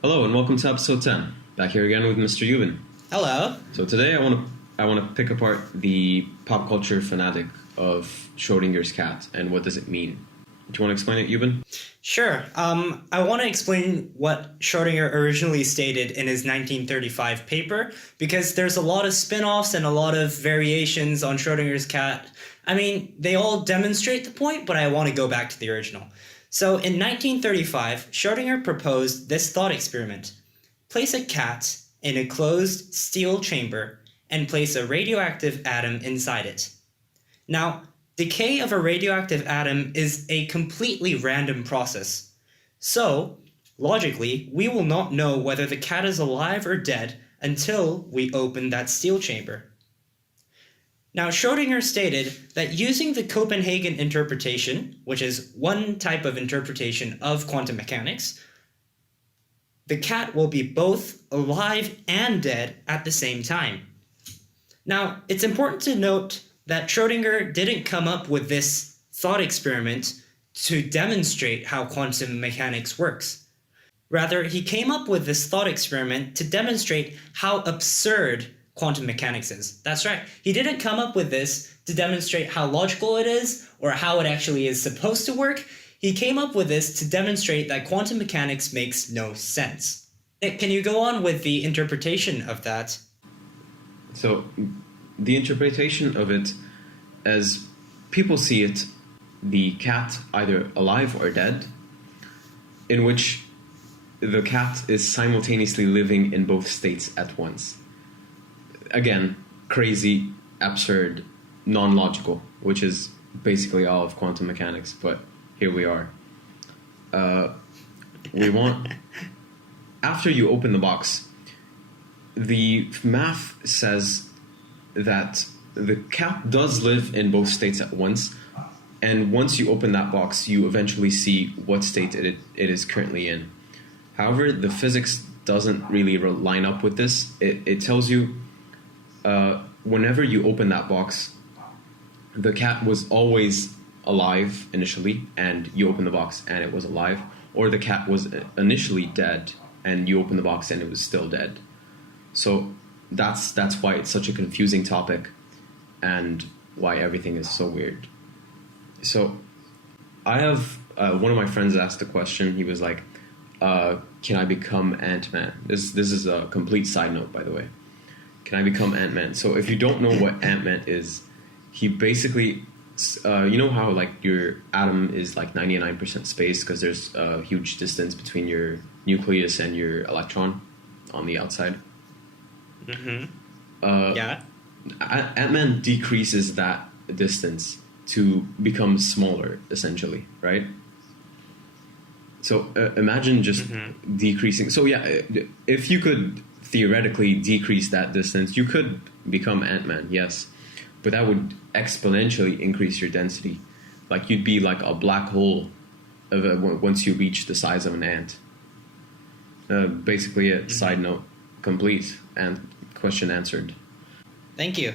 Hello and welcome to episode 10. Back here again with Mr. Yubin. Hello. So today I want to pick apart the pop culture fanatic of Schrodinger's cat and what does it mean. Do you want to explain it, Yubin? Sure. I want to explain what Schrödinger originally stated in his 1935 paper because there's a lot of spin-offs and a lot of variations on Schrödinger's cat. I mean, they all demonstrate the point, but I want to go back to the original. So in 1935, Schrödinger proposed this thought experiment. Place a cat in a closed steel chamber and place a radioactive atom inside it. Now, decay of a radioactive atom is a completely random process. So, logically, we will not know whether the cat is alive or dead until we open that steel chamber. Now, Schrödinger stated that using the Copenhagen interpretation, which is one type of interpretation of quantum mechanics, the cat will be both alive and dead at the same time. Now, it's important to note that Schrödinger didn't come up with this thought experiment to demonstrate how quantum mechanics works. Rather, he came up with this thought experiment to demonstrate how absurd quantum mechanics is. That's right. He didn't come up with this to demonstrate how logical it is or how it actually is supposed to work. He came up with this to demonstrate that quantum mechanics makes no sense. Nick, can you go on with the interpretation of that? So, the interpretation of it, as people see it, the cat either alive or dead, in which the cat is simultaneously living in both states at once. Again, crazy, absurd, non-logical, which is basically all of quantum mechanics, but here we are. After you open the box, the math says that the cat does live in both states at once, and once you open that box, you eventually see what state it is currently in. However, the physics doesn't really line up with this. It tells you whenever you open that box, the cat was always alive initially, and you open the box and it was alive, or the cat was initially dead and you open the box and it was still dead. So that's why it's such a confusing topic and why everything is so weird. So I have one of my friends asked a question. He was like, can I become Ant-Man? This is a complete side note, by the way. Can I become Ant-Man? So if you don't know what Ant-Man is, he basically, you know how like your atom is like 99% space because there's a huge distance between your nucleus and your electron on the outside? Mm-hmm. Yeah. Ant-Man decreases that distance to become smaller, essentially, right? So imagine just decreasing. So yeah, if you could theoretically decrease that distance, you could become Ant-Man, yes. But that would exponentially increase your density. Like you'd be like a black hole once you reach the size of an ant. Basically it. Side note complete and question answered. Thank you.